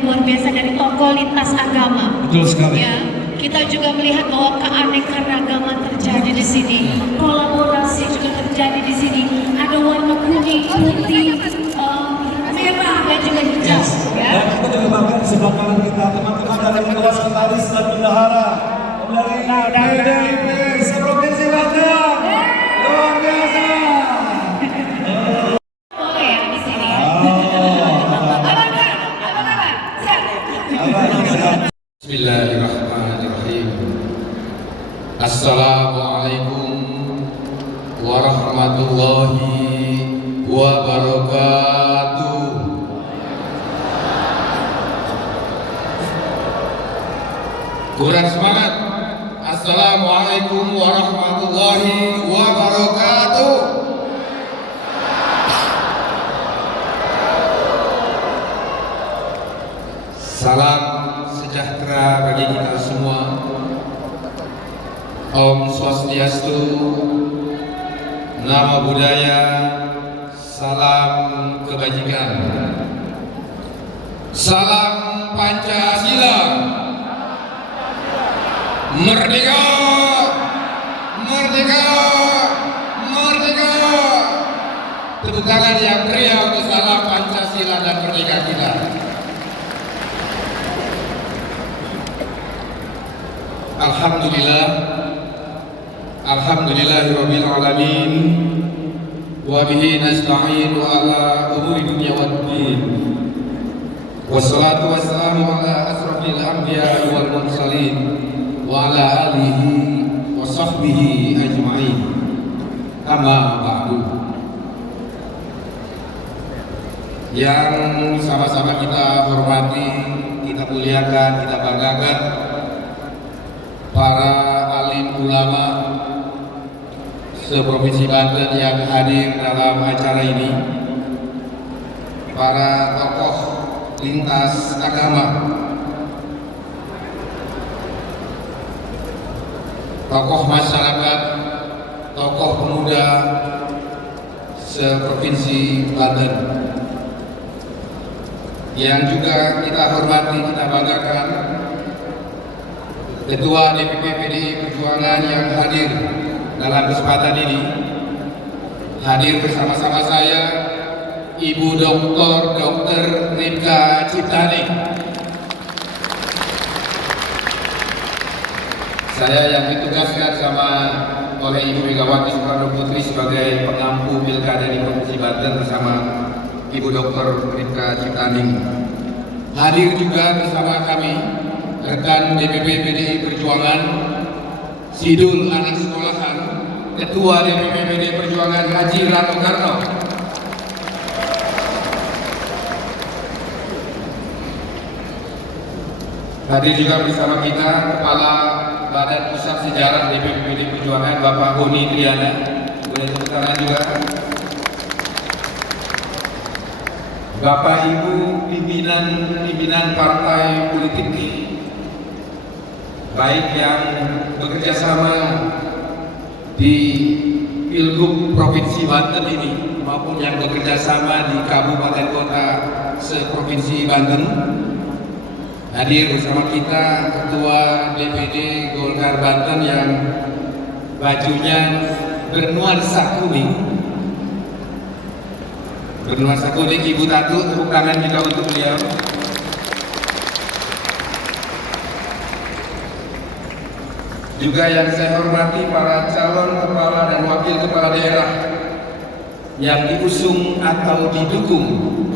luar biasa dari tokoh lintas agama. Betul sekali. Ya, kita juga melihat bahwa keanekaragaman terjadi di sini, kolaborasi juga terjadi di sini. Ada warna kuning, putih, merah dan juga hijau. Ya. Dan kita juga bangga di sebelah kanan kita teman-teman dari kawasan Taris dan Bendahara dari PDIP seprovinsi Banten. Luar biasa. Boleh ya di sini. Bismillahirrahmanirrahim. Assalamualaikum warahmatullahi wabarakatuh. Kurang semangat. Assalamualaikum warahmatullahi wabarakatuh. Salam sejahtera bagi kita semua. Om Swastiastu, Namo Buddhaya, salam kebajikan. Salam Pancasila. Merdeka! Merdeka! Merdeka! Tepuk tangan yang meriah untuk salam Pancasila dan merdeka kita. Alhamdulillah, alhamdulillahirabbil alamin, wa bihi nasta'in ala umuri dunya waddin. Wassalatu wassalamu ala asrofil anbiya wal mursalin wa ala alihi wa sahbihi ajma'in. Amma ba'du. Yang sama-sama kita hormati, kita muliakan, kita banggakan para alim ulama seprovinsi Banten yang hadir dalam acara ini, para tokoh lintas agama, tokoh masyarakat, tokoh pemuda seprovinsi Banten, yang juga kita hormati, kita banggakan Ketua DPP PDI Perjuangan yang hadir dalam kesempatan ini. Hadir bersama-sama saya Ibu Dr. Ripka Ciptaning. Saya yang ditugaskan oleh Ibu Megawati Soekarno Putri sebagai pengampu pilkada di Provinsi Banten bersama Ibu Dr. Ripka Ciptaning. Hadir juga bersama kami rekan DPP PDI Perjuangan, Sidul Anak Sekolahan, Ketua DPP PDI Perjuangan Haji Rano Karno, hadir juga bersama kita Kepala Badan Pusat Sejarah DPP PDI Perjuangan Bapak Honi Triana. Boleh tepuk tangan juga. Bapak Ibu pimpinan partai politik, baik yang bekerja sama di Pilgub Provinsi Banten ini maupun yang bekerja sama di kabupaten kota seprovinsi Banten. Hadir bersama kita Ketua DPD Golkar Banten yang bajunya bernuansa kuning. Bernuansa kuning, Ibu Tatu, tepuk tangan juga untuk beliau. Juga yang saya hormati para calon kepala dan wakil kepala daerah yang diusung atau didukung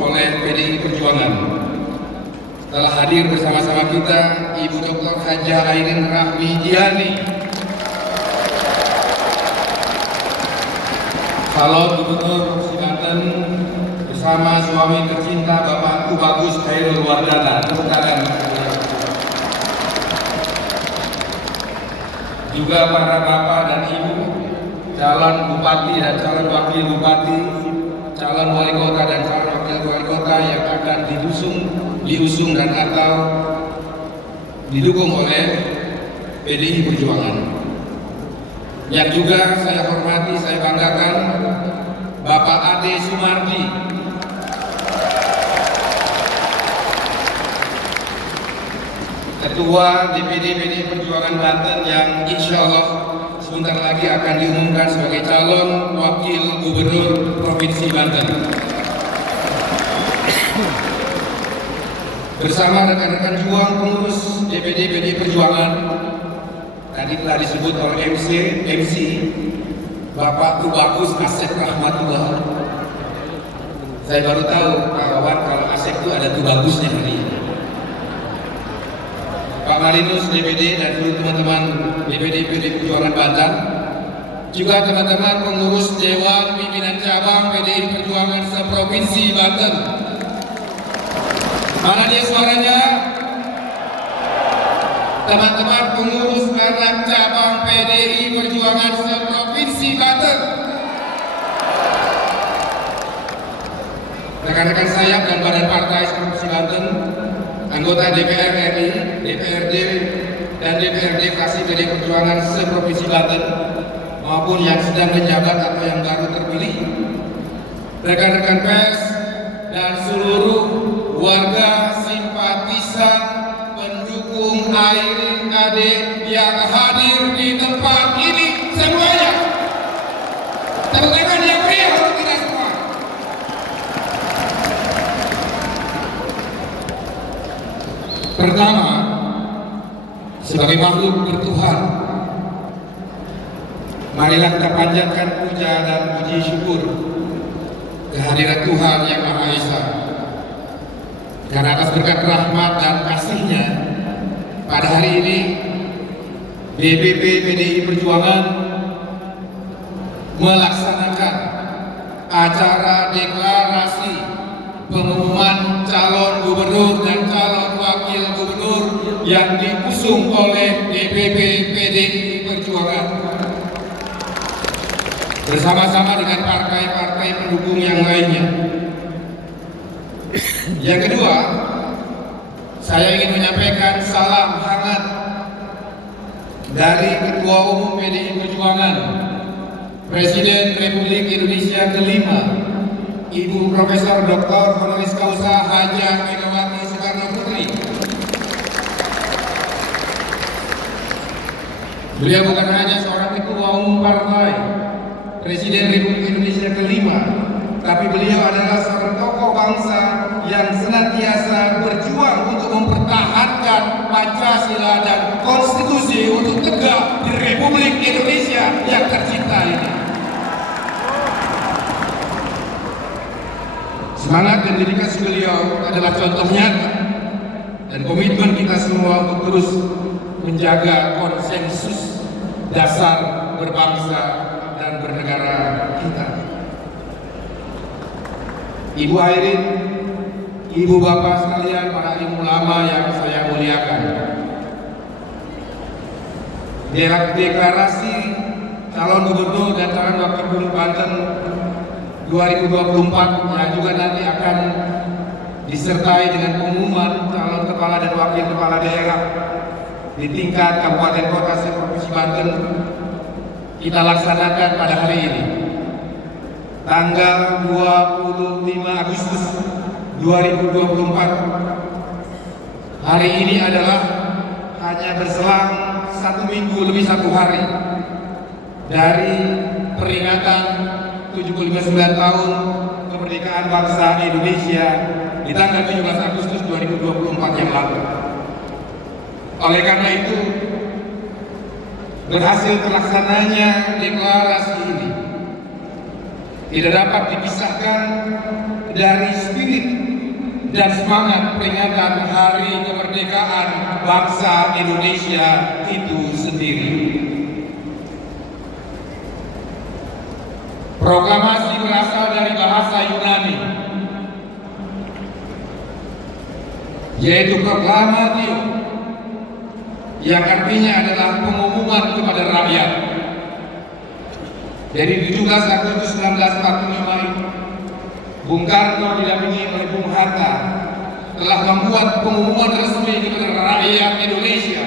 oleh PDI Perjuangan. Telah hadir bersama-sama kita Ibu Dr. Hajah Airin Rahmi Diani, calon Gubernur Provinsi Banten, bersama suami tercinta Bapak Tubagus Khairul Wardana. Tepuk tangan. Juga para bapak dan ibu, calon bupati dan calon wakil bupati, calon wali kota dan calon wakil wali kota yang akan diusung dan atau didukung oleh PDI Perjuangan. Yang juga saya hormati, saya banggakan Bapak Ade Sumardi, Ketua DPD PDI Perjuangan Banten yang insya Allah sebentar lagi akan diumumkan sebagai calon wakil gubernur Provinsi Banten. Bersama rekan-rekan juang pengurus DPD PDI Perjuangan, tadi telah disebut oleh MC Bapak Tubagus Asep Rahmatullah. Saya baru tahu kawan kalau Asep itu ada Tubagusnya hari ini. Pak Marinus DPD dan seluruh teman-teman DPD PDI Perjuangan Banten, juga teman-teman pengurus Dewan Pimpinan Cabang PDI Perjuangan seprovinsi Banten. Mana dia suaranya? Teman-teman pengurus anak cabang PDI Perjuangan seprovinsi Banten. Rekan-rekan saya dan badan partai seprovinsi Banten, anggota DPR RI, DPRD, dan DPRD fraksi PDI Perjuangan seprovinsi Banten, maupun yang sedang menjabat atau yang baru terpilih, rekan-rekan pers, dan seluruh warga simpatisan pendukung Airin KD yang hadir di tempat ini semuanya. Tepuk tangan yang meriah untuk kita semua. Pertama, sebagai makhluk bertuhan, marilah kita panjatkan puja dan puji syukur kehadirat Tuhan Yang Maha Esa. Karena atas berkat rahmat dan kasih-Nya, pada hari ini DPP PDI Perjuangan melaksanakan acara deklarasi pengumuman calon gubernur dan calon wakil gubernur yang diusung oleh DPP PDI Perjuangan bersama-sama dengan partai-partai pendukung yang lainnya. Yang kedua, saya ingin menyampaikan salam hangat dari Ketua Umum PDI Perjuangan, Presiden Republik Indonesia kelima, Ibu Profesor Dr. Honoris Causa Hajah Megawati Soekarno Putri. Beliau bukan hanya seorang Ketua Umum Partai, Presiden Republik Indonesia kelima, tapi beliau adalah seorang tokoh bangsa yang senantiasa berjuang untuk mempertahankan Pancasila dan konstitusi untuk tegak di Republik Indonesia yang tercinta ini. Semangat dan dedikasi beliau adalah contoh nyata dan komitmen kita semua untuk terus menjaga konsensus dasar berbangsa dan bernegara kita. Ibu Airin, Ibu Bapak sekalian, para ibu ulama yang saya muliakan, deklarasi calon gubernur dan calon wakil gubernur Banten 2024 yang juga nanti akan disertai dengan pengumuman calon kepala dan wakil kepala daerah di tingkat kabupaten kota seprovinsi Banten kita laksanakan pada hari ini, tanggal 25 Agustus 2024. Hari ini adalah hanya berselang 1 minggu lebih 1 hari dari peringatan 79 tahun kemerdekaan bangsa Indonesia di tanggal 17 Agustus 2024 yang lalu. Oleh karena itu, berhasil terlaksananya deklarasi ini tidak dapat dipisahkan dari spirit dan semangat peringatan Hari Kemerdekaan Bangsa Indonesia itu sendiri. Proklamasi berasal dari bahasa Yunani, yaitu proklamatio, yang artinya adalah pengumuman kepada rakyat. Dari 17 Agustus 1945, Bung Karno didampingi oleh Bung Hatta telah membuat pengumuman resmi kepada rakyat Indonesia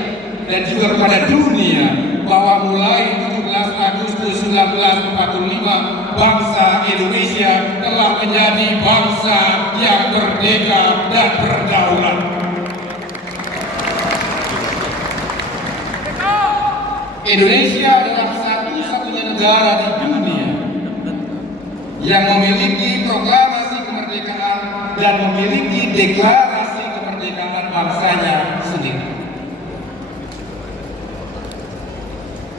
dan juga kepada dunia bahwa mulai 17 Agustus 1945 bangsa Indonesia telah menjadi bangsa yang merdeka dan berdaulat. Indonesia adalah satu-satunya negara di dunia yang memiliki proklamasi kemerdekaan dan memiliki deklarasi kemerdekaan bangsanya sendiri.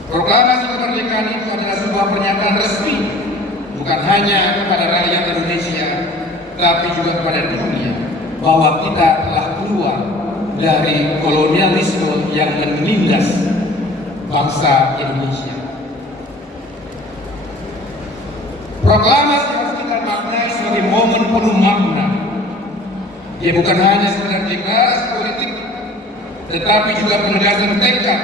Proklamasi kemerdekaan itu adalah sebuah pernyataan resmi, bukan hanya kepada rakyat Indonesia, tapi juga kepada dunia, bahwa kita telah keluar dari kolonialisme yang menindas bangsa Indonesia. Proklamasi harus kita maknai sebagai momen penuh makna. Dia bukan hanya sekedar deklarasi politik, tetapi juga penegasan tekad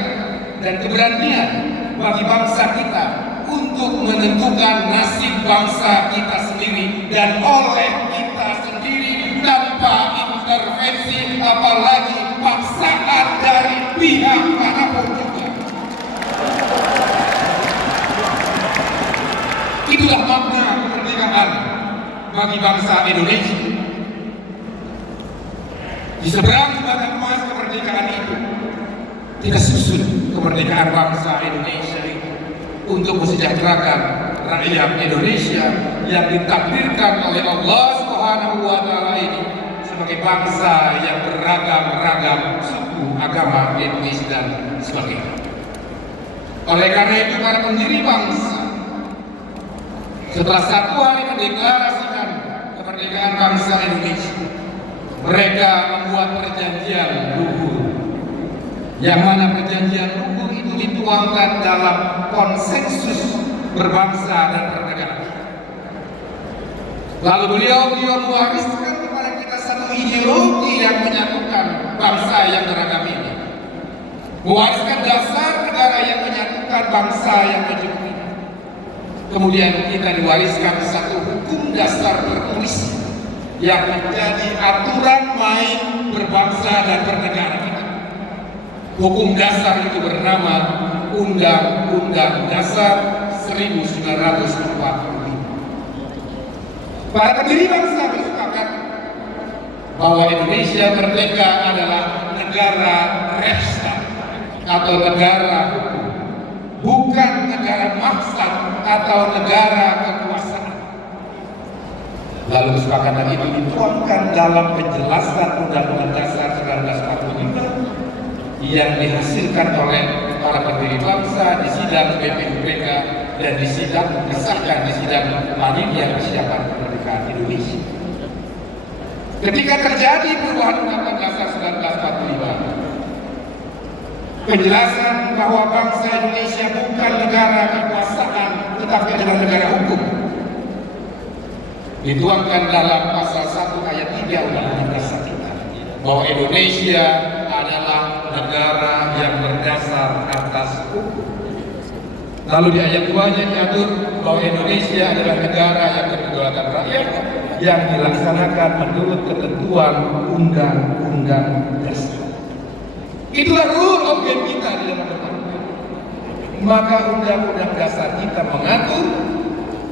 dan keberanian bagi bangsa kita untuk menentukan nasib bangsa kita sendiri dan oleh kita sendiri tanpa intervensi apalagi paksaan dari pihak manapun juga. Itulah makna kemerdekaan bagi bangsa Indonesia. Di seberang jembatan emas kemerdekaan itu, kita susun kemerdekaan bangsa Indonesia itu untuk mesejahterakan rakyat Indonesia yang ditakdirkan oleh Allah Subhanahu wa Ta'ala ini sebagai bangsa yang beragam-ragam suku, agama, etnis dan sebagainya. Oleh karena itu, para pendiri bangsa setelah satu hari mendeklarasikan kemerdekaan bangsa Indonesia, mereka membuat perjanjian luhur, yang mana perjanjian luhur itu dituangkan dalam konsensus berbangsa dan bernegara. Lalu beliau mewariskan kepada kita satu ideologi yang menyatukan bangsa yang beragam ini, mewariskan dasar negara yang menyatukan bangsa yang majemuk ini. Kemudian kita diwariskan satu hukum dasar tertulis yang menjadi aturan main berbangsa dan bernegara kita. Hukum dasar itu bernama Undang-Undang Dasar 1945. Para pendiri bangsa bersepakat bahwa Indonesia merdeka adalah negara Rechtsstaat atau negara hukum, bukan negara maksud atau negara kekuasaan. Lalu kesepakatan itu dituangkan dalam penjelasan Undang-Undang Dasar 1945 yang dihasilkan oleh para pendiri bangsa di sidang BPUPK dan disahkan di sidang Panitia Persiapan Kemerdekaan Indonesia. Ketika terjadi perubahan Undang-Undang Dasar 1945, penjelasan bahwa bangsa Indonesia bukan negara kekuasaan tetapi adalah negara hukum dituangkan dalam pasal 1 ayat 3 Undang-Undang Dasar kita, bahwa Indonesia adalah negara yang berdasar atas hukum. Lalu di ayat 2-nya diatur bahwa Indonesia adalah negara yang berkedaulatan rakyat yang dilaksanakan menurut ketentuan Undang-Undang Dasar. Itulah rule of game kita di dalam bernegara. Maka Undang-Undang Dasar kita mengatur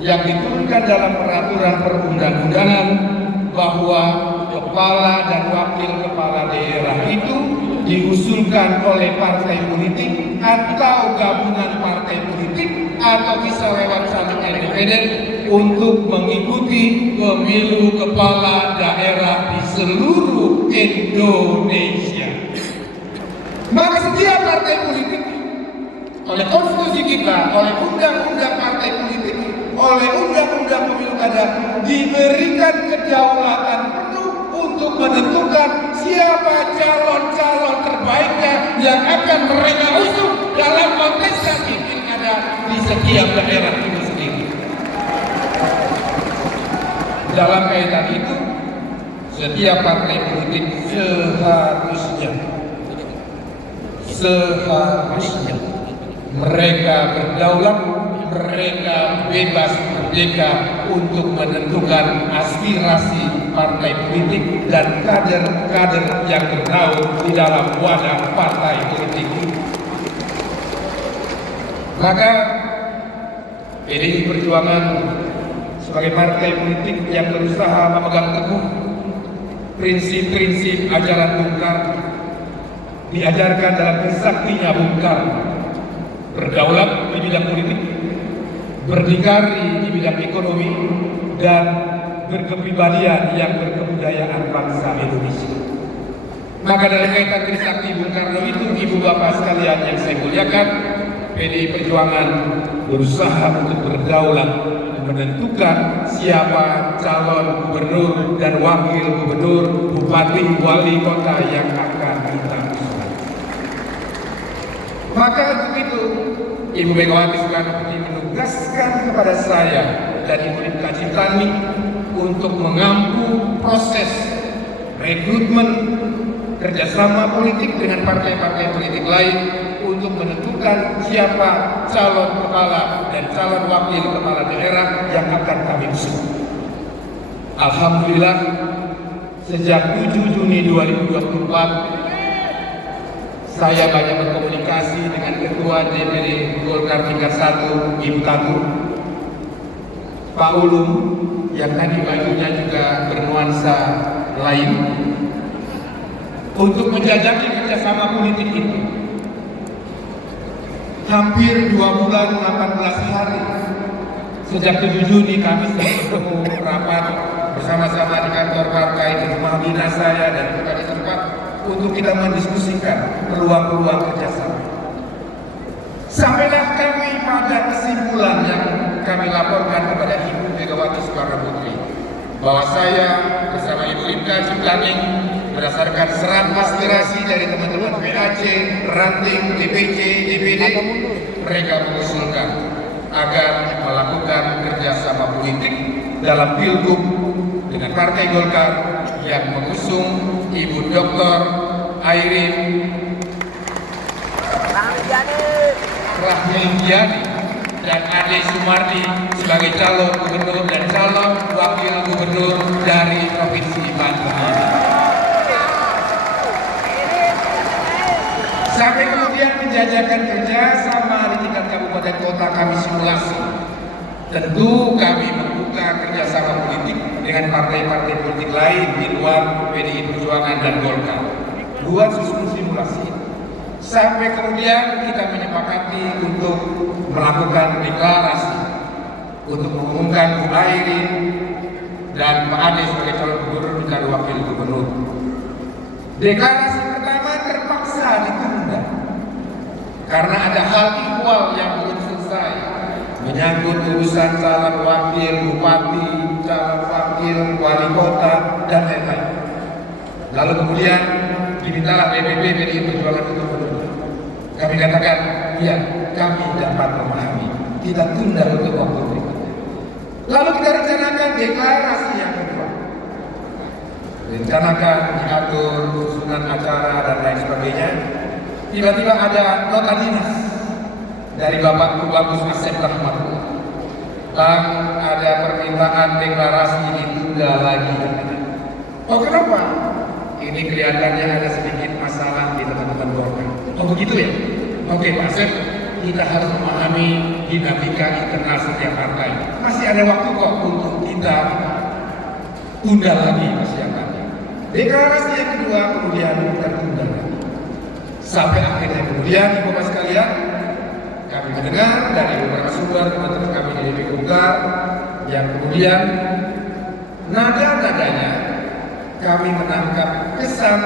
yang diturunkan dalam peraturan perundang-undangan bahwa kepala dan wakil kepala daerah itu diusulkan oleh partai politik atau gabungan partai politik atau bisa lewat calon independen untuk mengikuti pemilu kepala daerah di seluruh Indonesia. Maka setiap partai politik oleh konstitusi kita, oleh undang-undang partai politik, oleh undang-undang pemilu kada diberikan kedaulatan penuh untuk menentukan siapa calon-calon terbaiknya yang akan mereka usung dalam kontestasi pilkada di setiap daerah itu sendiri. Dalam kaitan itu, setiap partai politik seharusnya mereka berdaulat, mereka bebas merdeka untuk menentukan aspirasi partai politik dan kader-kader yang bernaung di dalam wadah partai politik. Maka PDI Perjuangan sebagai partai politik yang berusaha memegang teguh prinsip-prinsip ajaran Bung Karno diajarkan dalam kesaktinya Bung Karno, berdaulat di bidang politik, berdikari di bidang ekonomi, dan berkepribadian yang berkebudayaan bangsa Indonesia. Maka dalam kaitan Trisakti Bung Karno itu, ibu bapak sekalian yang saya muliakan, PDI Perjuangan berusaha untuk berdaulat menentukan siapa calon gubernur dan wakil gubernur, bupati, wali kota yang akan kita usung. Maka untuk itu, Ibu Megawati Soekarno Putri menugaskan kepada saya dan Ibu Ripka Ciptaning untuk mengampu proses rekrutmen kerjasama politik dengan partai-partai politik lain untuk menentukan siapa calon kepala dan calon wakil kepala daerah yang akan kami usung. Alhamdulillah, sejak 7 Juni 2024 saya banyak berkomunikasi dengan Ketua DPD Golkar tingkat 1 Ibu Tatu, Pak Ulum yang tadi bajunya juga bernuansa lain, untuk menjajaki kerjasama politik itu. Hampir 2 bulan 18 hari sejak 7 Juni kami sudah bertemu rapat bersama-sama di kantor partai, di rumah dinas saya dan juga di tempat untuk kita mendiskusikan peluang-peluang kerjasama. Sampailah kami pada kesimpulan yang kami laporkan kepada Ibu Megawati Soekarno Putri bahwa saya bersama Ibu Ripka Ciptaning berdasarkan serat aspirasi dari teman-teman PAC, Ranting, DPC, DPD, mereka mengusulkan agar melakukan kerjasama politik dalam pilgub dengan Partai Golkar yang mengusung Ibu Dr. Airin Rahmaydiani dan Ade Sumardi sebagai calon gubernur dan calon wakil gubernur dari Provinsi Banten. Sampai kemudian menjajakan kerjasama di tingkat kabupaten kota kami simulasi. Tentu kami membuka kerjasama politik dengan partai-partai politik lain di luar PDI Perjuangan dan Golkar. Buat susun simulasi. Sampai kemudian kita menyepakati untuk melakukan deklarasi untuk mengumumkan Bu Airin dan Pak Ade sebagai calon gubernur dan wakil gubernur. Deklarasi pertama terpaksa ditunda karena ada hal ihwal yang belum selesai, menyangkut urusan calon wakil bupati, calon wakil wali kota dan lain-lain. Lalu kemudian dimintalah DPP PDI Perjuangan untuk menunda. Kami katakan, ya, kami dapat memahami. Kita tunda untuk waktu berikutnya. Lalu kita rencanakan deklarasi yang kedua. Rencanakan diatur susunan acara dan lain sebagainya. Tiba-tiba ada nota dinas dari Bapak Bagus Asep Rahmatullah. Bang, ada permintaan deklarasi ditunda lagi. Oh, kenapa? Ini kelihatannya ada sedikit masalah di teman-teman Golkar. Oh, begitu ya? Oke, Pak Asep, kita harus memahami dinamika internal setiap partai. Masih ada waktu kok untuk kita tunda lagi persiapannya. Deklarasi yang kedua kemudian kita tunda lagi. Sampai akhirnya kemudian, Ibu Bapak sekalian, kami mendengar dari beberapa sumber teman-teman kami di DPP Golkar yang kemudian nada-nadanya kami menangkap kesan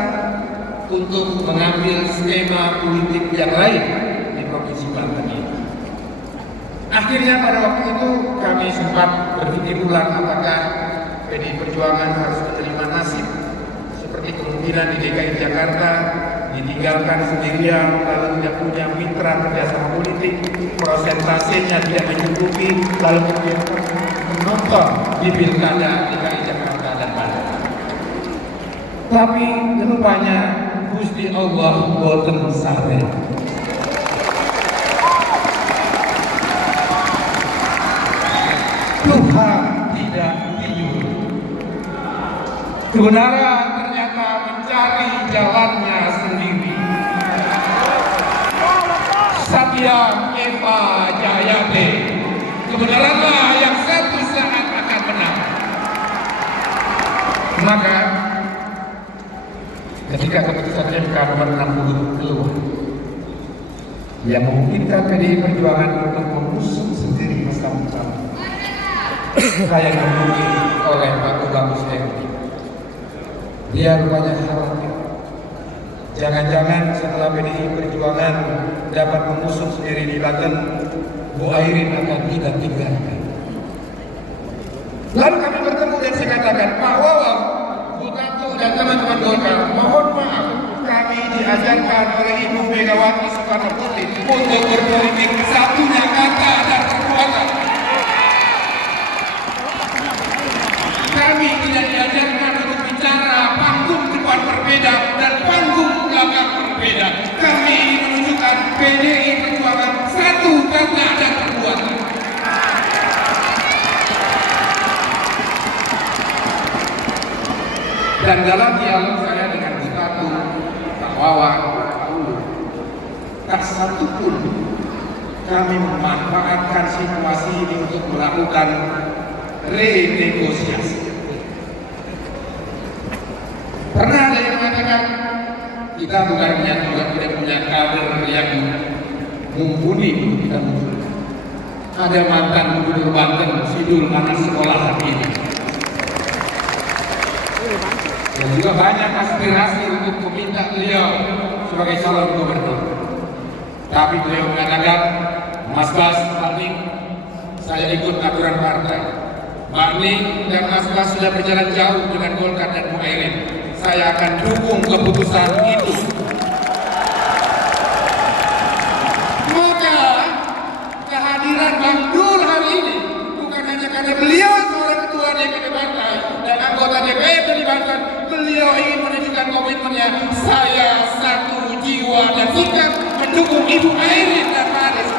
untuk mengambil skema politik yang lain di Provinsi Banten ini. Akhirnya pada waktu itu kami sempat berpikir ulang apakah PDI Perjuangan harus menerima nasib seperti kemungkinan di DKI Jakarta ditinggalkan sendirian, lalu tidak punya mitra kerjasama politik, prosentasenya tidak mencukupi, lalu kemudian menonton di pilkada DKI Jakarta dan Banten. Tapi rupanya Gusti Allah boten sare. Tuhan tidak tidur. Kebenaran ternyata mencari jalannya sendiri. Satya Eva Jayate, kebenaranlah yang satu saat akan menang. Maka ketika keputusan MK nomor 60 keluar, yang memungkinkan PDI Perjuangan untuk mengusung sendiri pasangan calon. Saya dihubungi oleh Pak Bagus Edi. Dia rupanya khawatir. Jangan-jangan setelah PDI Perjuangan dapat mengusung sendiri di Banten, Bu Airin akan kita tinggalkan. Lalu kami bertemu dan saya katakan, Pak Wawan, Bu Tatu dan teman-teman Golkar, mohon maaf, kami diajarkan oleh Ibu Megawati Soekarno Putri untuk berpolitik satunya kata dan perbuatan. Kami tidak diajarkan untuk bicara panggung depan berbeda dan panggung belakang berbeda. Kami ingin menunjukkan PDI Perjuangan satu kata dan perbuatan. Dan dalam dialog saya dengan Bu Tatu, Pak Wawan, Pak Ulu, tak satu pun kami memanfaatkan situasi ini untuk melakukan renegosiasi. Pernah ada yang mengatakan kita bukannya juga tidak punya kader yang mumpuni untuk kita muncul. Ada mantan gubernur Banten, Sidul anak sekolah hari ini. Dan juga banyak aspirasi untuk meminta beliau sebagai calon gubernur. Tapi beliau mengatakan, Mas Bas, Barning, saya ikut aturan partai. Barning dan Mas Bas sudah berjalan jauh dengan Golkar dan Bu Airin. Saya akan dukung keputusan itu. Maka kehadiran Bang Dul hari ini bukan hanya karena beliau seorang ketua DPD partai dan anggota DPR dari Banten, beliau ingin menunjukkan komitmennya. Saya satu jiwa dan sikap mendukung Ibu Airin dan Pak Anies.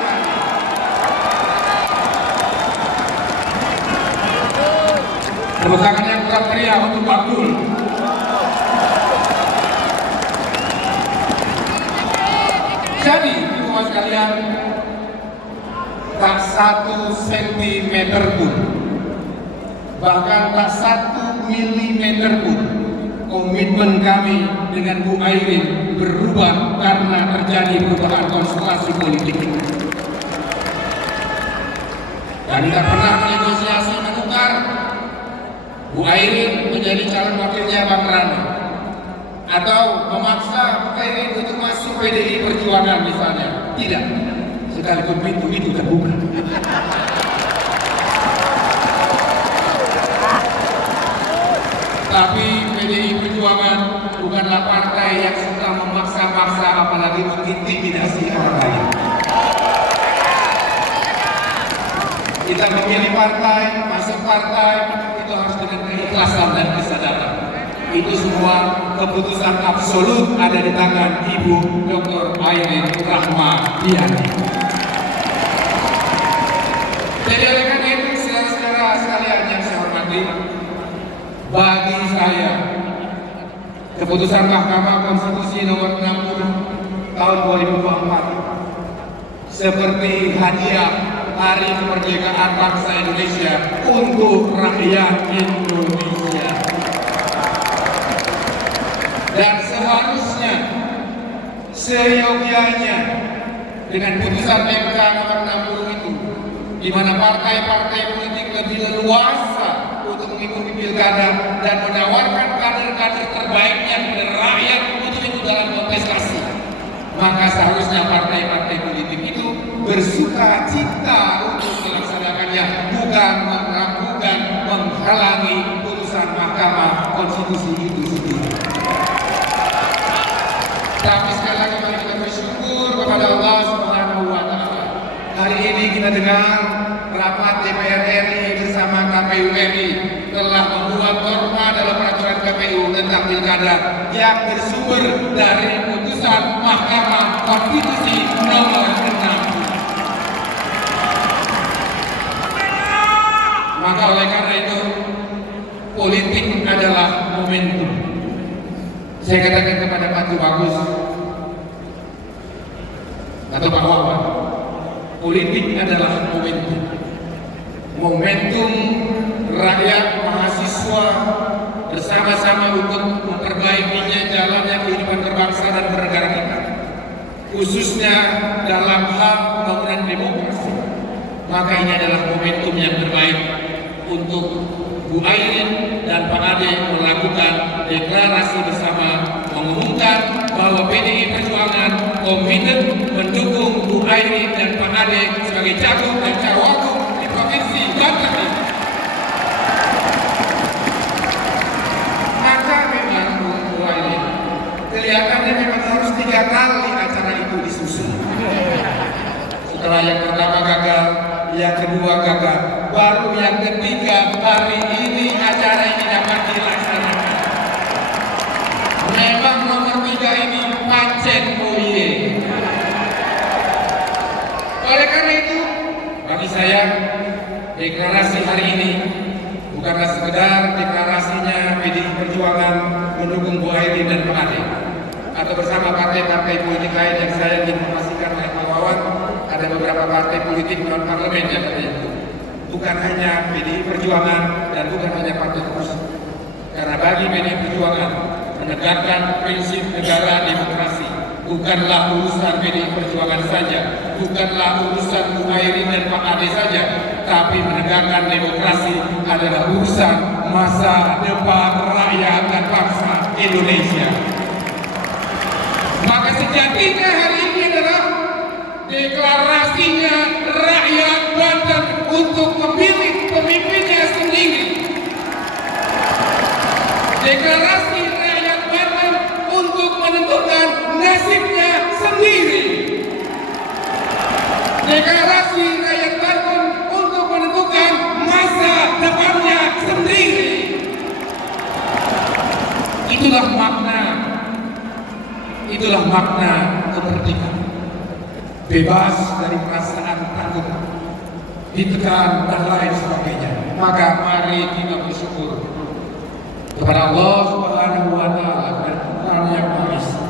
Tepuk tangan yang kurang meriah untuk Bang Dul. Jadi, ibu sekalian, tak 1 sentimeter pun, bahkan tak 1 milimeter pun, komitmen kami dengan Bu Airin berubah karena terjadi perubahan konstelasi politik. Dan tidak pernah negosiasi menukar Bu Airin menjadi calon wakilnya Bang Rano, atau memaksa Bu Airin untuk masuk PDI Perjuangan misalnya. Tidak, sekalipun pintu itu terbuka. Tapi PDI Perjuangan bukanlah partai yang suka memaksa-maksa, apalagi mengintimidasi orang lain. Kita memilih partai, masuk partai, itu harus dengan keikhlasan dan kesadaran. Itu semua keputusan absolut ada di tangan Ibu Dr. Airin Rahmadiani. Jadi oleh karena itu, saudara-saudara sekalian yang saya hormati, bagi saya keputusan Mahkamah Konstitusi nomor 60 tahun 2024 seperti hadiah Hari Kemerdekaan Bangsa Indonesia untuk rakyat Indonesia. Dan seharusnya, seyogyanya dengan putusan MK nomor 60 itu, di mana partai-partai politik lebih leluasa untuk mengikuti pilkada dan menawarkan kader-kader terbaiknya kepada rakyat untuk ikut dalam kontestasi, maka seharusnya partai-partai politik itu bersuka cita untuk melaksanakannya, bukan meragukan, menghalangi putusan Mahkamah Konstitusi itu sendiri. Tapi sekali lagi mari kita bersyukur kepada Allah Subhanahu wa Ta'ala. Hari ini kita dengar rapat DPR RI bersama KPU RI telah membuat norma dalam peraturan KPU tentang pilkada yang bersumber dari putusan Mahkamah Konstitusi nomor 60. Maka oleh karena itu, politik adalah momentum. Saya katakan kepada Pak Bagus atau Pak Wawan, politik adalah momentum. Momentum rakyat mahasiswa bersama-sama untuk memperbaikinya jalannya kehidupan berbangsa dan bernegara kita. khususnya dalam hal pembangunan demokrasi. Maka ini adalah momentum yang terbaik untuk Bu Airin dan Pak Ade melakukan deklarasi bersama, mengumumkan bahwa PDI Perjuangan komitmen mendukung Bu Airin dan Pak Ade sebagai cagup dan cawagup di Provinsi Banten ini. Maka memang Bu Airin kelihatannya memang harus 3 kali acara itu disusun. Setelah yang pertama gagal, yang kedua gagal, baru yang ketiga hari ini acara ini dapat dilaksanakan. Memang nomor 3 ini pancen boye. Oleh karena itu, bagi saya deklarasi hari ini bukanlah sekedar deklarasinya PDI Perjuangan mendukung Bu Airin dan Pak Ade, atau bersama partai-partai politik lain yang saya informasikan oleh Pak Wawan. Ada beberapa partai politik non parlemen yang terlibat. Bukan hanya PDI Perjuangan dan bukan hanya partai oposisi. Karena bagi PDI Perjuangan menegakkan prinsip negara demokrasi bukanlah urusan PDI Perjuangan saja, bukanlah urusan Bu Airin dan Pak Ade saja, tapi menegakkan demokrasi adalah urusan masa depan rakyat dan bangsa Indonesia. Maka sejatinya hari ini adalah deklarasinya rakyat Banten untuk memilih pemimpinnya sendiri. Deklarasi rakyat Banten untuk menentukan nasibnya sendiri. Deklarasi rakyat Banten untuk menentukan masa depannya sendiri. Itulah makna kemerdekaan. Bebas dari perasaan takut, ditekan dan lain sebagainya. Maka mari kita bersyukur kepada Allah Subhanahu wa Ta'ala dan Tuhan Yang Maha Esa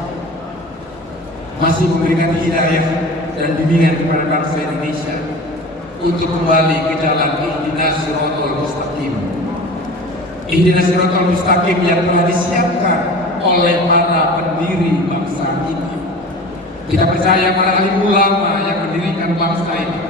masih memberikan hidayah dan bimbingan kepada bangsa Indonesia untuk kembali ke jalan ihdinas siratal mustaqim. Ihdinas siratal mustaqim yang telah disiapkan oleh para pendiri bangsa ini. Kita percaya para alim ulama yang mendirikan bangsa ini.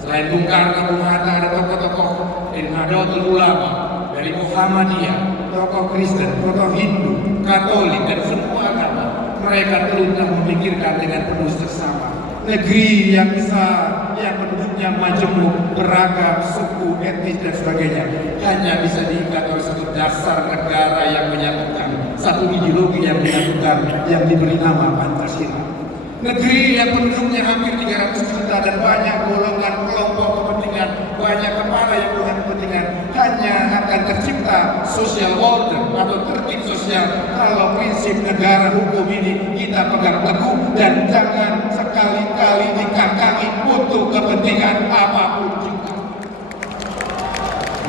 Selain Bung Karno, Bung Hatta, ada tokoh-tokoh dari Nahdlatul Ulama, dari Muhammadiyah, tokoh Kristen, tokoh Hindu, Katolik, dan semua agama. Mereka telah memikirkan dengan penuh seksama negeri yang besar, yang penduduknya majemuk, beragam suku, etnis dan sebagainya, hanya bisa diikat oleh satu dasar negara yang menyatukan, satu ideologi yang menyatukan, yang diberi nama Pancasila. Negeri yang penduduknya hampir 300 juta dan banyak golongan kelompok kepentingan, banyak kepala yang punya kepentingan, hanya akan tercipta social order atau tertib sosial kalau prinsip negara hukum ini kita pegang teguh dan jangan sekali-kali dikangkangi untuk kepentingan apapun juga.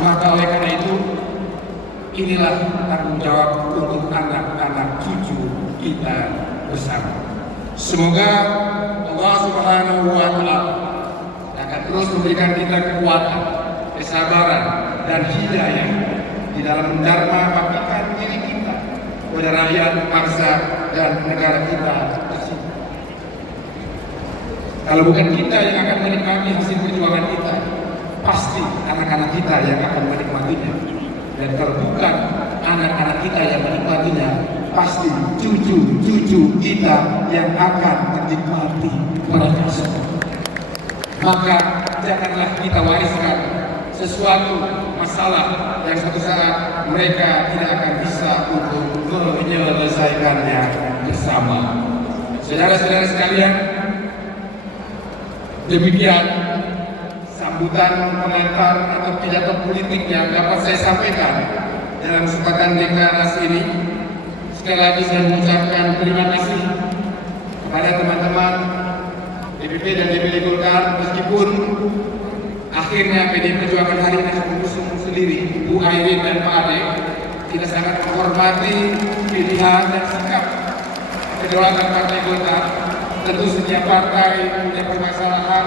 Maka oleh karena itu, inilah tanggung jawab untuk anak-anak cucu kita bersama. Semoga Allah Subhanahu wa Ta'ala akan terus memberikan kita kekuatan, kesabaran, dan hidayah di dalam mendharma baktikan diri kita kepada rakyat, bangsa, dan negara kita tersebut. Kalau bukan kita yang akan menikmati hasil perjuangan kita, pasti anak-anak kita yang akan menikmatinya. Dan kalau bukan anak-anak kita yang menikmatinya, pasti cucu-cucu kita yang akan menikmati mereka semua. Maka janganlah kita wariskan sesuatu masalah yang suatu saat mereka tidak akan bisa untuk menyelesaikannya bersama. Saudara-saudara sekalian, demikian sambutan pengantar atau pidato politik yang dapat saya sampaikan dalam kesempatan deklarasi ini. Sekali lagi saya mengucapkan terima kasih kepada teman-teman DPP dan DPD Golkar, meskipun akhirnya PDI Perjuangan hari ini mengusung sendiri Bu Airin dan Pak Ade. Kita sangat menghormati pilihan dan sikap kedaulatan Partai Golkar. Tentu setiap partai punya permasalahan,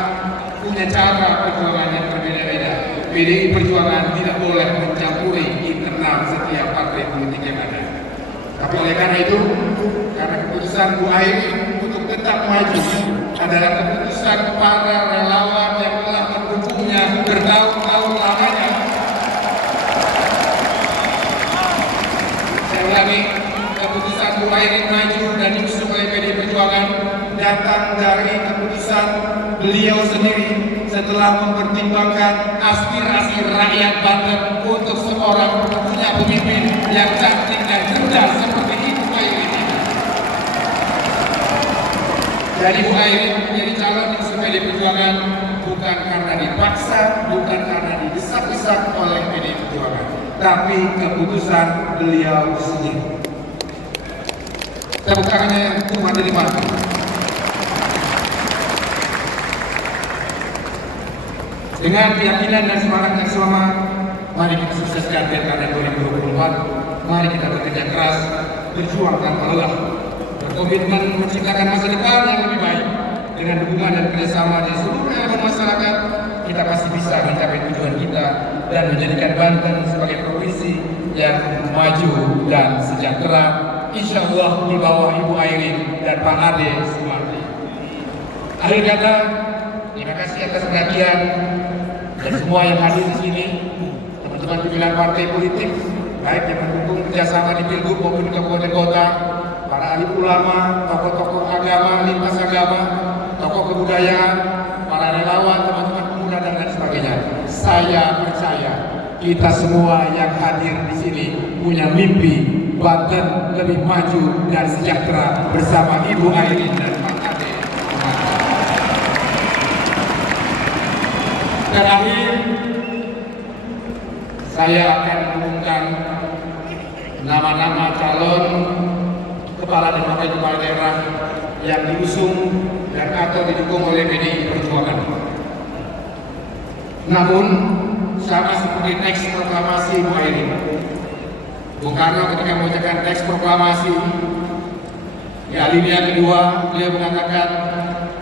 punya cara perjuangan yang berbeda-beda. PDI Perjuangan tidak boleh mencampuri internal setiap partai politik yang ada. Tapi oleh karena itu, karena keputusan Bu Airin untuk tetap maju adalah keputusan para relawan yang telah mendukungnya bertahun-tahun lamanya. Saya ulangi, keputusan Bu Airin maju dan diusung oleh PDI Perjuangan datang dari keputusan beliau sendiri setelah mempertimbangkan aspirasi rakyat Banten untuk seorang punya pemimpin yang cantik dan cerdas seperti Ibu Airin ini. Jadi Bu Airin menjadi calon diusung PDI Perjuangan bukan karena dipaksa, bukan karena didesak-desak oleh PDI Perjuangan, tapi keputusan beliau sendiri. Tepuk tangannya untuk Majelis Banten. Dengan keyakinan dan semangat yang sama, mari kita sukseskan Pilkada 2024. Mari kita bekerja keras, berjuang tanpa lelah, berkomitmen menciptakan masa depan yang lebih baik. Dengan dukungan dan kerjasama dari seluruh elemen masyarakat, kita pasti bisa mencapai tujuan kita dan menjadikan Banten sebagai provinsi yang maju dan sejahtera. Insya Allah di bawah Ibu Airin dan Pak Ade Sumardi. Akhir kata, terima kasih atas perhatian dan semua yang hadir di sini, teman-teman pimpinan partai politik, baik yang mendukung kerjasama di Pilgub maupun di kabupaten kota, para ahli ulama, tokoh-tokoh agama, lintas agama, tokoh kebudayaan, para relawan, teman-teman pemuda dan lain sebagainya. Saya percaya kita semua yang hadir di sini punya mimpi Banten lebih maju dan sejahtera bersama Ibu Airin dan Pak Ade. Terakhir, saya akan mengumumkan nama-nama calon kepala dan wakil kepala daerah yang diusung dan atau didukung oleh PDI Perjuangan. Namun, sama seperti teks proklamasi Bu Airin, Bung Karno ketika membacakan teks proklamasi di alinea kedua, beliau mengatakan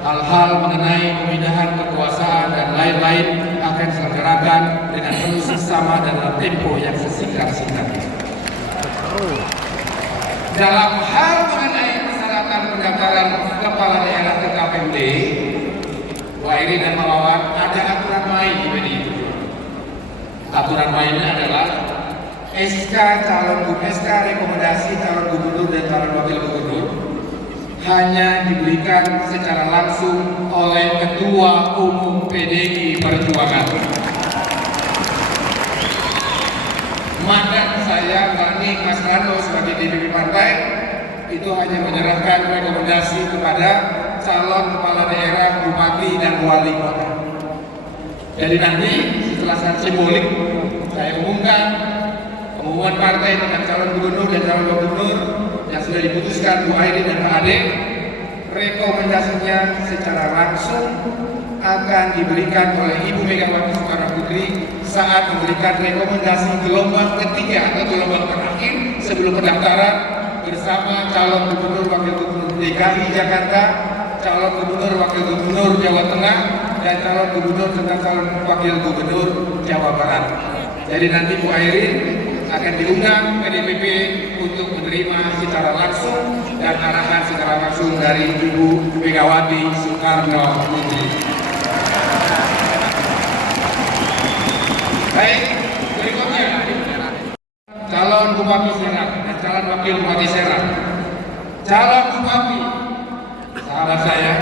hal-hal mengenai pemindahan kekuasaan dan lain-lain akan diselenggarakan dengan penuh seksama dan dalam tempo yang sesingkat-singkatnya. Dalam hal mengenai persyaratan pendaftaran kepala daerah ke KPUD, Bu Airin dan Mawawan ada aturan main di PDI. Aturan mainnya adalah SK rekomendasi calon gubernur dan calon wakil gubernur hanya diberikan secara langsung oleh Ketua Umum PDI Perjuangan. Maka saya, Pak Nik, Mas Rando sebagai DPP partai itu hanya menyerahkan rekomendasi kepada calon kepala daerah, bupati dan wali kota. Jadi nanti setelah saat simbolik saya umumkan pengumuman partai tentang calon gubernur dan calon wakil gubernur yang sudah diputuskan Bu Airin dan Pak Ade, rekomendasinya secara langsung akan diberikan oleh Ibu Megawati Soekarno Putri saat memberikan rekomendasi gelombang ketiga atau gelombang terakhir sebelum pendaftaran bersama calon gubernur wakil gubernur DKI Jakarta, calon gubernur wakil gubernur Jawa Tengah, dan calon gubernur serta calon wakil gubernur Jawa Barat. Jadi nanti Bu Airin akan diundang ke DPP untuk menerima secara langsung dan arahan secara langsung dari Ibu Megawati Soekarno Putri. Baik, berikutnya calon Bupati Serang dan calon wakil Bupati Serang. Calon Bupati, sahabat saya,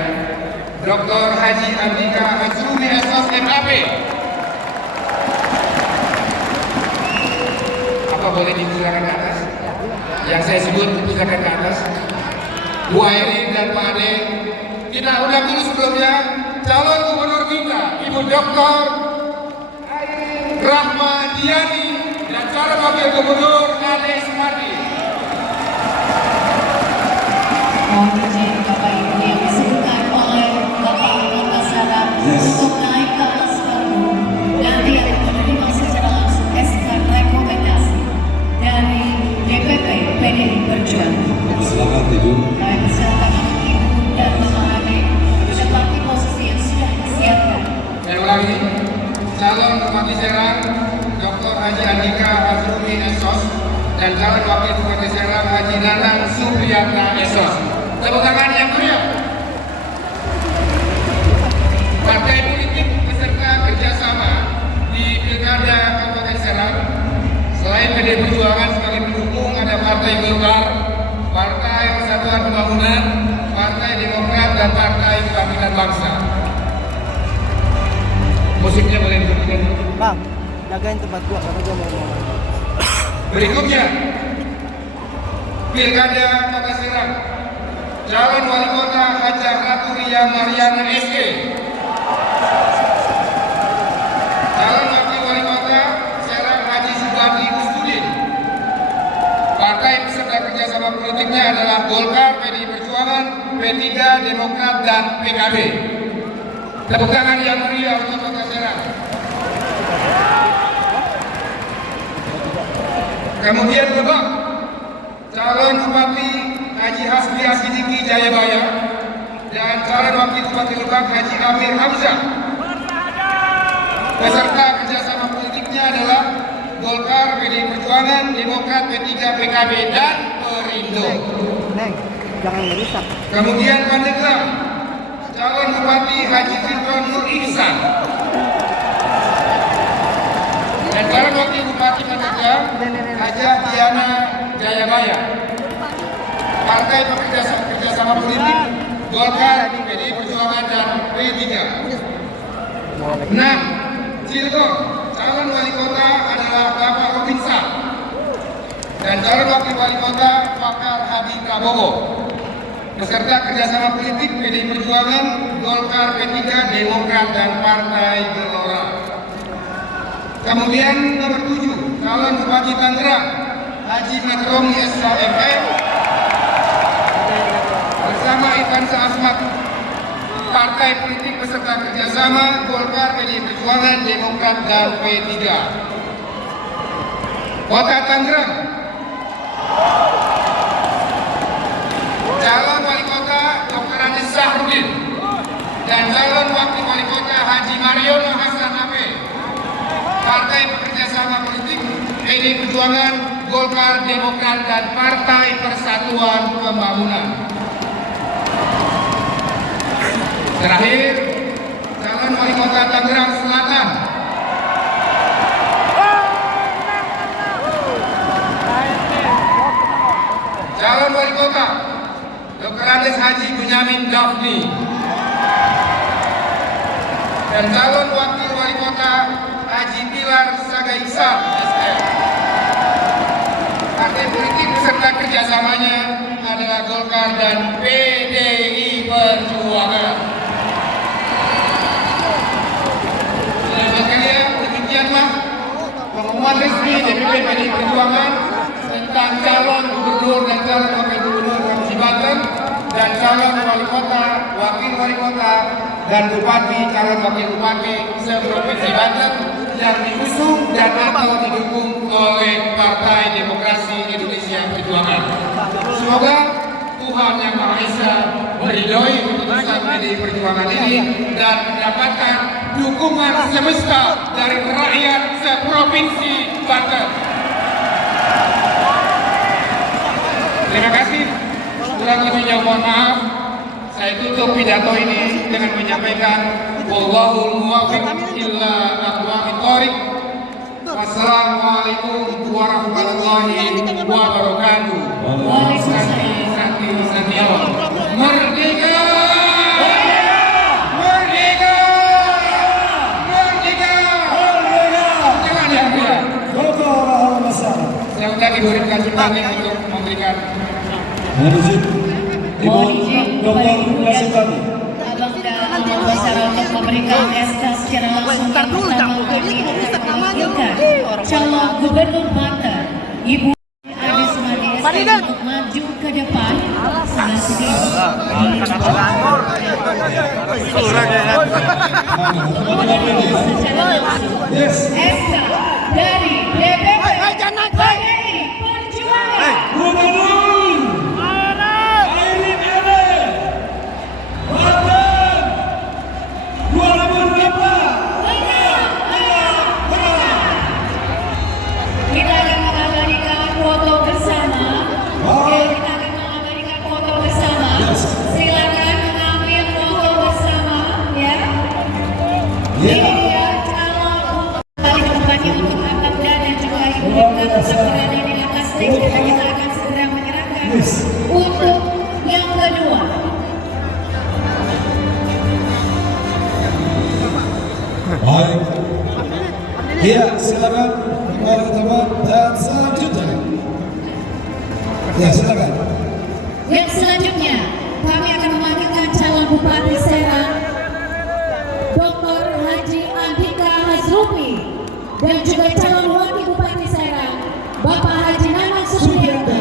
Dr. Haji Andika Azrumi SOS MAP. Apa boleh disilakan ke atas? Yang saya sebut silakan ke atas. Bu Airin dan Pak Ade, kita undang dulu sebelumnya calon gubernur kita, Ibu Dr. Airin Rahmadiani dan calon wakil gubernur Ade Sumardi. Mohon izin Bapak Ibu yang disebutkan oleh Bapak Kota Serang untuk naik ke atas panggung. Nanti akan menerima secara langsung SK rekomendasi dari DPP PDI Perjuangan. Silakan Ibu. Baik, silakan Ibu dan Bapak Ade menempati posisi yang sudah disiapkan. Saya ulangi, calon Bupati Serang Dr. Haji Andika Azrumi SOS dan calon wakil Bupati Serang Haji Nanang Supriyatna SOS. Tepuk tangan yang meriah. Pembangunan, Partai Demokrat, dan Partai Kebangkitan Bangsa. Musiknya boleh diberikan. Bang, jagain tempat gua karena gua mau. Berikutnya, Pilkada Kota Serang. Calon Wali Kota Hajah Ratu Ria Mariana SK. Calon Wakil Wali Kota Serang Haji Subandi Ustudin. Partai peserta kerjasama politiknya adalah Golkar, PDI Perjuangan, P3, Demokrat, dan PKB. Tepuk tangan yang meriah untuk Kota Serang. Kemudian Lebak, calon Bupati Haji Hasbi Asidiki Jayabaya dan calon Wakil Bupati Lebak Haji Amir Hamzah. Peserta kerjasama politiknya adalah Golkar, PDI Perjuangan, Demokrat, P3, PKB, dan Perindo. Neng, jangan merusak. Kemudian Pandeglang, calon Bupati Haji Fitron Nur Ihsan dan calon Wakil Bupati Pandeglang Hajah Diana Jayabaya. Partai kerjasama politik Golkar, PDI Perjuangan, dan P3. 6. Cirebon, calon wali kota adalah Bapak Robin Sam dan calon wakil wali kota Pakar Habib Prabowo. Peserta kerjasama politik PDI Perjuangan, Golkar, P3, Demokrat, dan Partai Gelora. Kemudian nomor 7, calon Bupati Tangerang Haji Matromi SHMM bersama Ivansa Asmat. Partai politik peserta kerjasama Golkar, PDI Perjuangan, Demokrat, dan P3. Kota Tangerang, calon wali kota Dr. Anies Sahrudin dan calon wakil wali kota Haji Mariono Hasan Ape. Partai pekerjasama politik PDI Perjuangan, Golkar, Demokrat, dan Partai Persatuan Pembangunan. Terakhir, calon wali kota Tangerang Selatan. Calon wali kota Dr. Andes Haji Benyamin Dafni dan calon wakil wali kota Haji Pilar Sagaisa SL. Partai politik beserta kerjasamanya adalah Golkar dan PDI Perjuangan. Demikianlah pengumuman resmi DPP PDI Perjuangan tentang calon gubernur dan calon wakil gubernur Provinsi Banten dan calon wali kota, wakil wali kota, dan bupati, calon wakil bupati se-Provinsi Banten yang diusung dan atau didukung oleh Partai Demokrasi Indonesia Perjuangan. Semoga Tuhan Yang Maha Esa meridhoi keputusan PDI Perjuangan ini dan mendapatkan dukungan semesta dari rakyat se-Provinsi Banten. Terima kasih. Kurang lebihnya mohon maaf. Saya tutup pidato ini dengan menyampaikan wallahul muwaffiq illa aqwamit thoriq. Wassalamualaikum warahmatullahi wabarakatuh. Santi Allah. Merdeka! Merdeka! Merdeka! Jangan diambil. Saya undang Ibu Rika Ciptaning untuk memberikan. Mohon izin Dr. Nasibani. Abang dan Basara untuk memberikan SK secara langsung yang pertama kali mewakilkan calon gubernur Banten Ibu Anies Mani SK untuk maju ke depan. Sebelah sini. Secara langsung SK dari DPP PDI Perjuangan. Kita akan mengabadikan foto bersama. Kita akan mengabadikan foto bersama. Silakan mengambil foto bersama, ya. Ini dia calon bupati untuk Angkat dan juga Ibu Rika bersama. Iya, silakan kepada teman dan selanjutnya. Ya, silakan. Yang selanjutnya kami akan memanggilkan calon Bupati Serang Dr. Haji Andika Hazrufi dan juga calon Wakil Bupati Serang Bapak Haji Nanang Supriyatna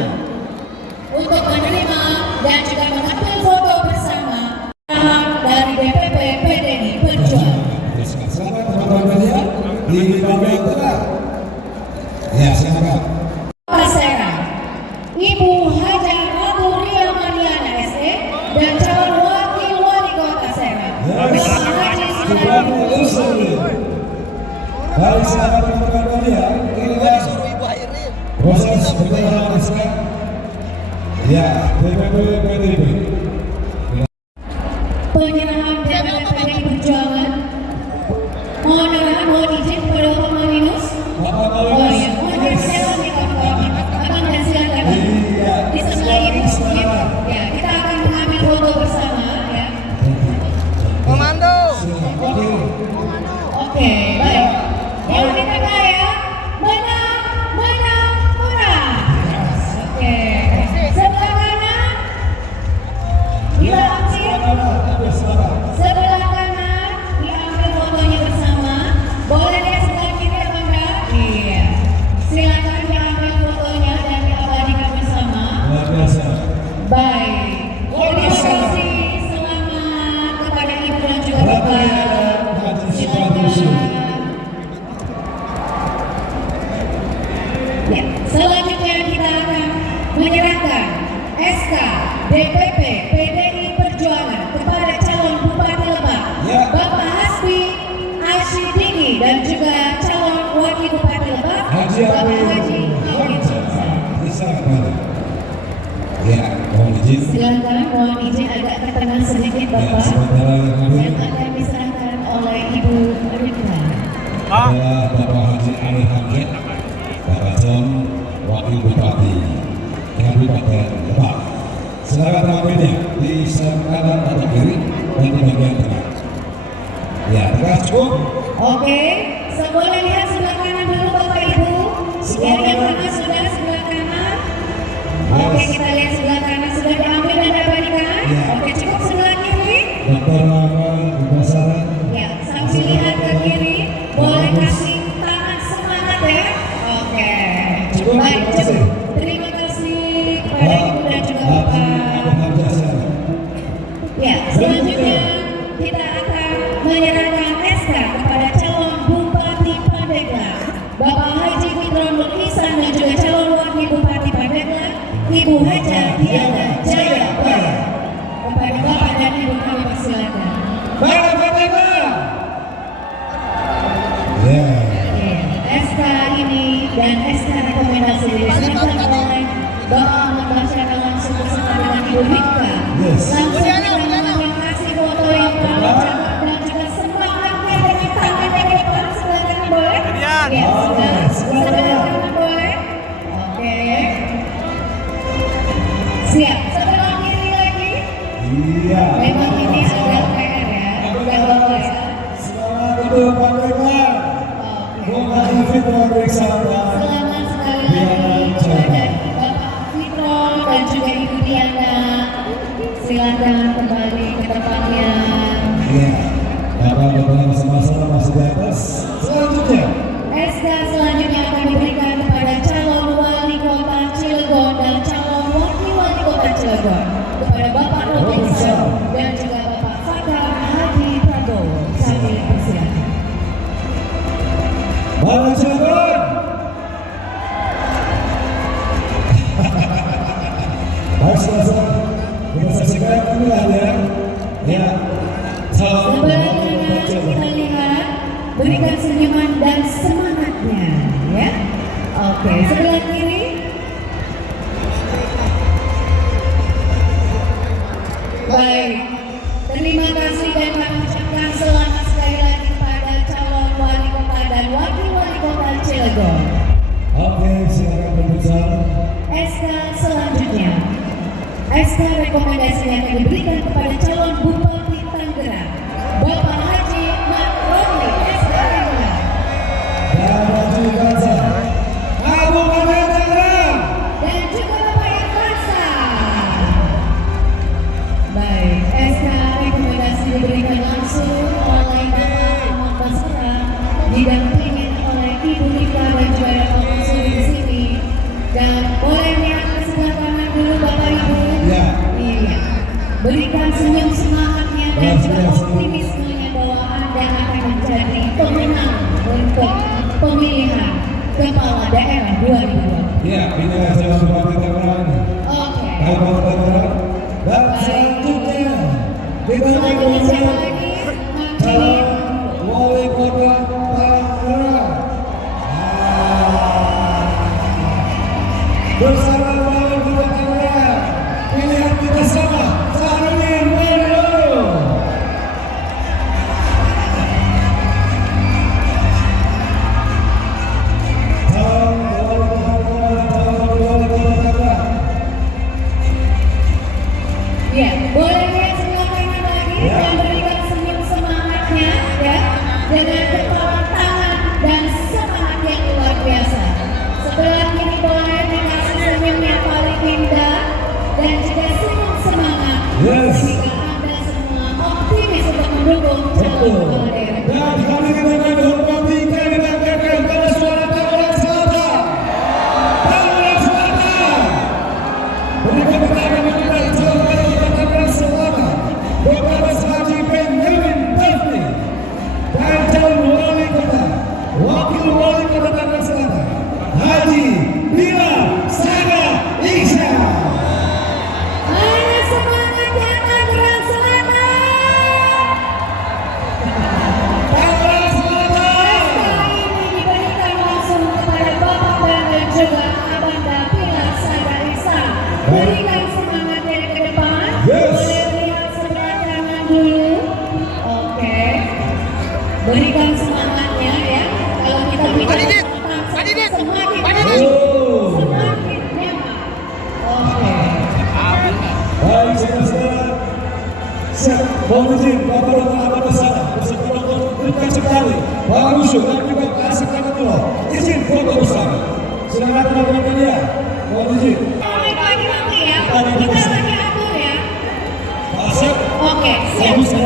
untuk menerima dan juga mengambil foto bersama dari DPP PDI Perjuangan. Silakan teman-teman media di bagian tengah. Ya, silakan. Kota Serang, Ibu Hajar Abu Ria Mariana SE dan calon Wakil Wali Kota Serang Bapak Haji Supriyatna. Baik, silakan teman-teman media. Inilah proses penyerahan SK. Ya, DPP PDIP. Penyerahan DPP PDI Perjuangan. Mohon arahan, mohon izin kepada Bapak Marinus. Oh iya, mohon berkenan nih Bapak. Abang dan silakan di sebelah ini. Ya, kita akan mengambil foto bersama ya. Komando. Oke, baik. Yang di tengah ya, menang. Oke, sebelah kanan. Diambil. Sebelah kanan, diambil fotonya bersama. Boleh ya sebelah kiri apa enggak? Iya. Silakan diambil fotonya dan diabadikan bersama. Baik. Terima kasih. Selamat kepada Ibu dan juga Bapak. Silakan. Ya, selanjutnya kita akan menyerahkan SK DPP PDI Perjuangan kepada calon Bupati Lebak Ya. Bapak Hasbi Ashidiki dan juga calon Wakil Bupati Lebak Haji Bapak Amin. Haji Amin Hamzah. Silakan. Ya, mohon izin. Silakan, mohon izin agak ke tengah sedikit Ya, Bapak sementara yang hadir yang akan diserahkan oleh Ibu Rita. adalah Bapak Haji Amin Hamzah, Bapak Calon Wakil Bupati Kabupaten Lebak. Silakan teman media di sebelah kanan atau kiri dan di bagian tengah. Ya, tengah cukup. Oke, boleh lihat sebelah kanan dulu Bapak Ibu. Yang tengah sudah sebelah kanan. Oke, kita lihat sebelah kanan sudah diambil dan diabadikan. Ya. Oke, cukup sebelah kiri. Dr. Rama Basara. Ya, sambil lihat ke kiri. Boleh kasih tangan semangat ya. Oke. Cukup, Baik, terima kasih. cukup. Terima kasih kepada Ibu dan juga Bapak. Ya, selanjutnya kita akan menyerahkan SK kepada calon Bupati Pandeglang Bapak Haji Fitron Nur Ihsan dan juga calon Wakil Bupati Pandeglang Ibu Haja Diana Jaya Baya. Kepada Bapak dan Ibu kami persilakan. Bapak Pandeglang. Ya. SK ini dan SK rekomendasi diserahkan oleh Bapak Ahmad Basyara langsung bersama dengan Ibu Rika. Yes. Langsung kita mengambil kasih foto yang paling cakep dan juga semangatnya dengan tangan yang depan sebelah kanan boleh? Ya, sebelah kanan boleh? Oke. Siap. Sebelah kiri lagi. Iya. Memang ini agak PR ya, bukan Bapak ya. Selamat untuk Pandeglang. Bapak Fitron Nur Ihsan. Selamat sekali lagi kepada Bapak Fitron dan juga Ibu Diana. Silakan kembali ke tempatnya. Iya. Bapak-bapak sama-sama masih di atas. Selanjutnya. SK selanjutnya akan diberikan kepada calon wali kota Cilegon dan calon wakil wali kota Cilegon kepada Bapak Robinson dan juga Bapak Fakar Hadi Prabowo. Kami persilakan. Mana Cilegon? Baik, selesai. Kita saksikan inilah ya. Ya. Salam. Sebelah kanan kita lihat, berikan senyuman dan semangatnya, ya. Oke, sebelah kiri. Baik, terima kasih dan kami ucapkan selamat sekali lagi kepada calon wali kota dan wakil wali kota Cilegon. Oke, silakan berbicara. SK selanjutnya, SK rekomendasi yang akan diberikan kepada calon Bupati Tangerang, Bapak Haji Mat Romli SK Tangerang. Dan berikan senyum semangatnya dan juga optimismenya bahwa Anda akan menjadi pemenang untuk pemilihan Kepala Daerah 2020. Ya, ini adalah Bupati Tangerang. Oke. Kabupaten Tangerang. Dan selanjutnya kita Selanjutnya siapa mengundang lagi? calon wali kota Tangerang. Bersama wali kota Tangerang, pilihan kita sama, Sahrudin Mulyo. Calon wali kota Tangerang, calon wali kota Tangerang. Ya, boleh lihat sebelah kanan lagi dan berikan senyum semangatnya ya dengan kepala tangan dan semangat yang luar biasa. Sebelah kiri boleh dikasih senyum yang paling indah dan juga senyum semangat Yes. sehingga Anda semua optimis untuk mendukung calon kepala daerah. Dan hadirin yang hormati, kami banggakan pada suara Tangerang Selatan. Tangerang Selatan. Berikut kita akan mengenal calon wali kota Tangerang Selatan, Bapak Haji Benjamin Tafni, dan calon wali kota, wakil wali kota Tangerang Selatan, Haji Bila Sana Iksa. Ayo semangatnya Tangerang Selatan. Tangerang Selatan. Kali ini diberikan langsung kepada Bapak dan juga Abanda Pilar Sagarisa. Berikan semangat dari ke depan. Yes. Boleh lihat sebelah kanan dulu. Oke. Berikan semangatnya ya. Kalau kita bicara tentang semakin Oh. semakin nyaman. Oke. Baik, saudara-saudara. Siap, mohon izin, Bapak dan Bapak bersama beserta Dr. Rika Sekali, Pak Rusuh, dan juga Pak Asep Kanatulo. Izin foto bersama. Silakan teman-teman media. Mohon izin. Balik lagi nanti ya. Kita lagi atur ya. Pak Asep, Oke, Pak siap. Rusuh,